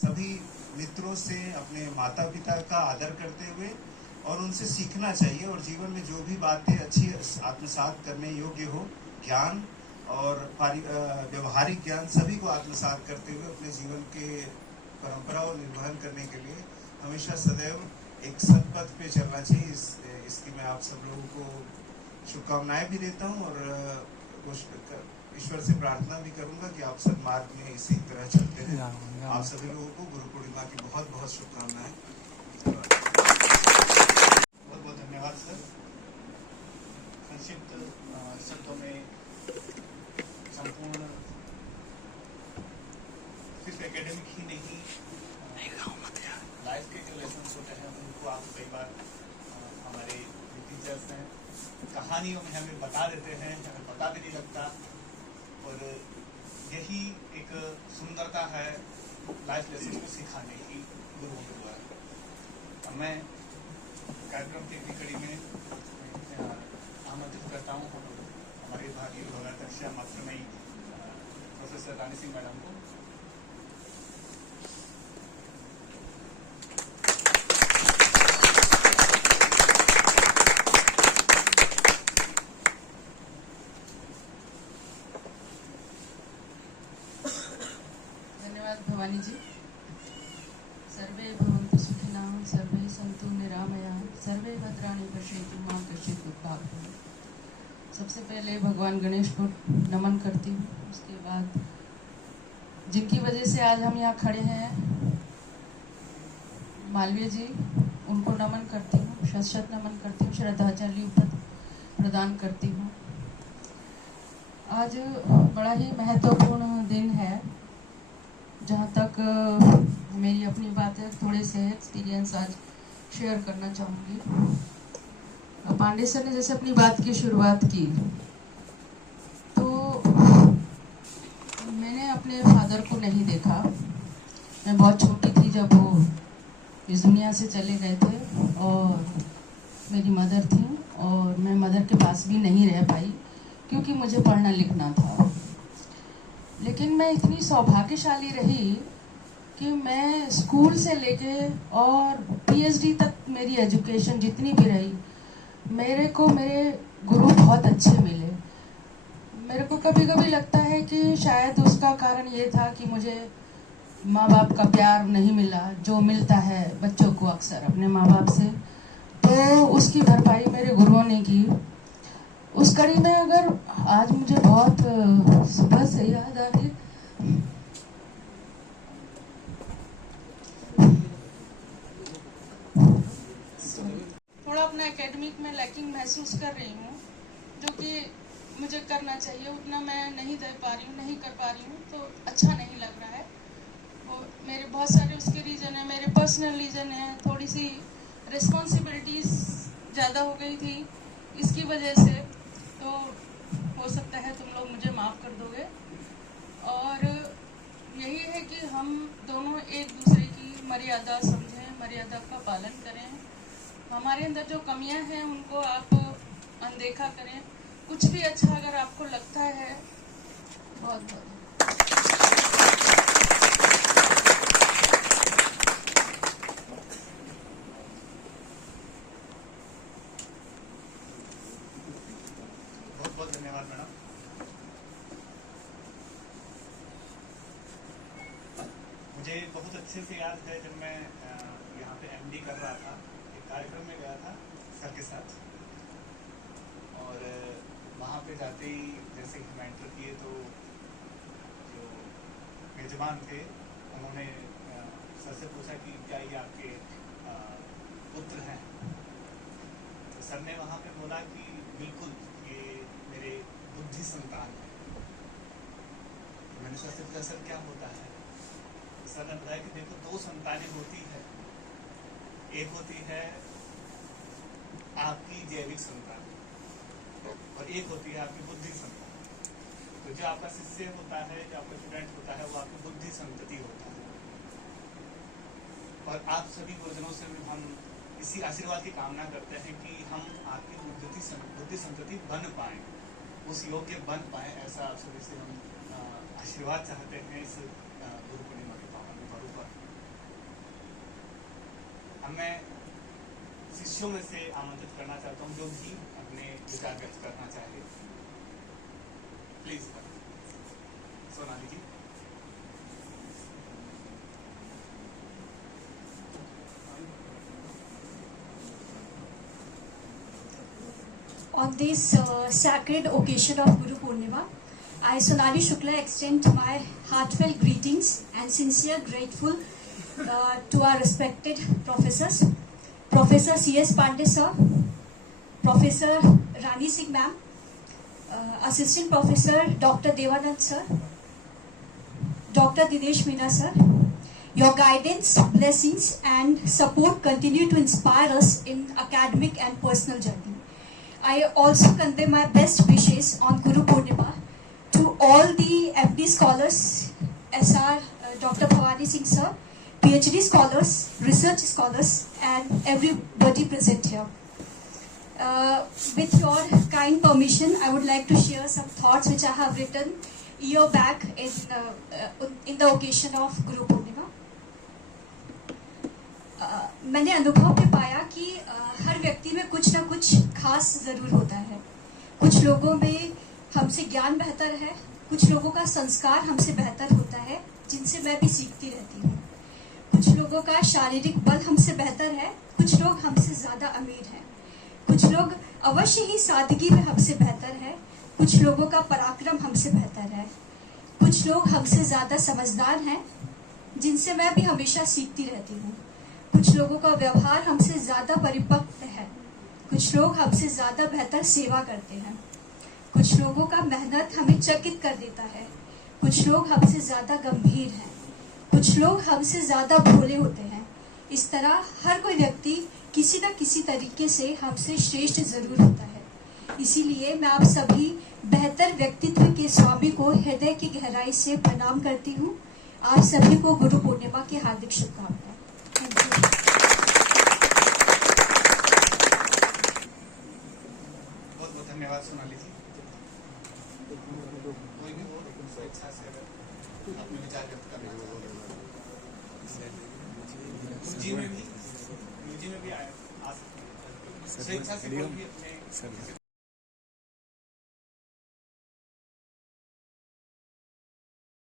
सभी मित्रों से अपने माता पिता का आदर करते हुए और उनसे सीखना चाहिए, और जीवन में जो भी बातें अच्छी आत्मसात करने योग्य हो, ज्ञान और व्यवहारिक ज्ञान सभी को आत्मसात करते हुए अपने जीवन के परंपरा और निर्वहन करने के लिए हमेशा सदैव एक सत्पथ पे चलना चाहिए। इसकी मैं आप सब लोगों को शुभकामनाएं भी देता हूँ, और ईश्वर से प्रार्थना भी करूंगा कि आप सब मार्ग में इसी तरह चलते रहें। आप सभी लोगों को गुरु पूर्णिमा की बहुत बहुत शुभकामनाएं। बहुत बहुत धन्यवाद सर। संक्षिप्त शब्दों में संपूर्ण सिर्फ एकेडमिक ही नहीं, लाइफ के जो लेसन होते हैं उनको आप कई बार हमारे टीचर्स हैं कहानियों में हमें बता देते हैं, हमें पता भी नहीं लगता, और यही एक सुंदरता है लाइफ लेसन को सिखाने की गुरुओं के द्वारा। मैं कार्यक्रम की अगली कड़ी में आमंत्रित करता हूँ हमारे विभागीय विभागाध्यक्ष मातृमयी प्रोफेसर रानी सिंह मैडम को। भवानी जी। सर्वे भवन्तु सुखिनः, सर्वे सन्तु निरामयाः, सर्वे भद्राणि पश्यन्तु मा कश्चित् दुःखभाग्। सबसे पहले भगवान गणेश को नमन करती हूँ। उसके बाद जिनकी वजह से आज हम यहाँ खड़े हैं, मालवीय जी, उनको नमन करती हूँ, शत नमन करती हूँ, श्रद्धांजलि प्रदान करती हूँ। आज बड़ा ही महत्वपूर्ण दिन है। जहाँ तक मेरी अपनी बातें, थोड़े से एक्सपीरियंस आज शेयर करना चाहूँगी। पांडे सर ने जैसे अपनी बात की शुरुआत की, तो मैंने अपने फादर को नहीं देखा। मैं बहुत छोटी थी जब वो इस दुनिया से चले गए थे, और मेरी मदर थी, और मैं मदर के पास भी नहीं रह पाई क्योंकि मुझे पढ़ना लिखना था। लेकिन मैं इतनी सौभाग्यशाली रही कि मैं स्कूल से लेके और पीएचडी तक मेरी एजुकेशन जितनी भी रही, मेरे को मेरे गुरु बहुत अच्छे मिले। मेरे को कभी कभी लगता है कि शायद उसका कारण ये था कि मुझे माँ बाप का प्यार नहीं मिला, जो मिलता है बच्चों को अक्सर अपने माँ बाप से, तो उसकी भरपाई मेरे गुरुओं ने की। उस कड़ी में अगर आज मुझे बहुत सुबह से याद आ रही, थोड़ा अपना एकेडमिक में लैकिंग महसूस कर रही हूँ, जो कि मुझे करना चाहिए उतना मैं नहीं दे पा रही हूँ, नहीं कर पा रही हूँ, तो अच्छा नहीं लग रहा है। वो मेरे बहुत सारे उसके रीज़न है, मेरे पर्सनल रीज़न है, थोड़ी सी रिस्पॉन्सिबिलिटीज़ ज़्यादा हो गई थी इसकी वजह से, तो हो सकता है तुम लोग मुझे माफ़ कर दोगे। और यही है कि हम दोनों एक दूसरे की मर्यादा समझें, मर्यादा का पालन करें। हमारे अंदर जो कमियां हैं उनको आप अनदेखा करें। कुछ भी अच्छा अगर आपको लगता है, बहुत बहुत धन्यवाद मैडम। मुझे बहुत अच्छे से याद है जब मैं यहाँ पे एमडी कर रहा था, एक कार्यक्रम में गया था सर के साथ, और वहाँ पे जाते ही जैसे ही हम एंटर किए तो जो मेजबान थे उन्होंने सर से पूछा कि क्या ये आपके पुत्र हैं। तो सर ने वहाँ पे बोला कि बिल्कुल ये मेरे बुद्धि संतान है। मैंने सर से पूछा सर क्या होता है। सर ने बताया कि देखो दो संतानें होती है, एक होती है आपकी जैविक संतान और एक होती है आपकी बुद्धि संतान। तो जो आपका शिष्य होता है, जो आपका स्टूडेंट होता है, वो आपकी बुद्धि संतति होता है। और आप सभी गुरुजनों से भी हम इसी आशीर्वाद की कामना करते हैं कि हम आपकी बुद्धि संतति बन पाए, उस योग्य बन पाए, ऐसा आप सभी से हम आशीर्वाद चाहते हैं इस गुरु पूर्णिमा के पावन पर्व पर। अब मैं शिष्यों में से आमंत्रित करना चाहता हूँ जो भी अपने विचार व्यक्त करना चाहे। Please Sonali ji. On this sacred occasion of Guru Purnima, I, Sonali Shukla, extend my heartfelt greetings and sincere grateful to our respected professors, Professor C.S. Pandey sir, Professor Rani Singh ma'am, Assistant Professor Dr. Devanand sir, Dr. Dinesh Meena sir. Your guidance, blessings and support continue to inspire us in academic and personal journey. I also convey my best wishes on Guru Purnima to all the FD scholars, SR Dr. Bhavani Singh sir, PhD scholars, research scholars and everybody present here. With your kind permission, I would like to share some thoughts which I have written year back in the occasion of Guru Purnima. मैंने अनुभव में पाया कि हर व्यक्ति में कुछ ना कुछ खास जरूर होता है। कुछ लोगों में हमसे ज्ञान बेहतर है, कुछ लोगों का संस्कार हमसे बेहतर होता है जिनसे मैं भी सीखती रहती हूँ। कुछ लोगों का शारीरिक बल हमसे बेहतर है, कुछ लोग हमसे ज्यादा अमीर हैं, कुछ लोग अवश्य ही सादगी में हमसे बेहतर है, कुछ लोगों का पराक्रम हमसे बेहतर है, कुछ लोग हमसे ज्यादा समझदार हैं जिनसे मैं भी हमेशा सीखती रहती हूँ। कुछ लोगों का व्यवहार हमसे ज्यादा परिपक्व है, कुछ लोग हमसे ज्यादा बेहतर सेवा करते हैं, कुछ लोगों का मेहनत हमें चकित कर देता है, कुछ लोग हमसे ज्यादा गंभीर हैं, कुछ लोग हमसे ज्यादा भोले होते हैं। इस तरह हर कोई व्यक्ति किसी न किसी तरीके से हमसे श्रेष्ठ जरूर होता है। इसीलिए मैं आप सभी बेहतर व्यक्तित्व के स्वामी को हृदय की गहराई से प्रणाम करती हूँ। आप सभी को गुरु पूर्णिमा की हार्दिक शुभकामनाएं। बहुत बहुत धन्यवाद सोनाली जी। कोई भी हो स्वेच्छा से अगर अपने विचार व्यक्त करना चाहे, यूजी में भी आए, आ सकते हैं। स्वेच्छा से कोई भी अपने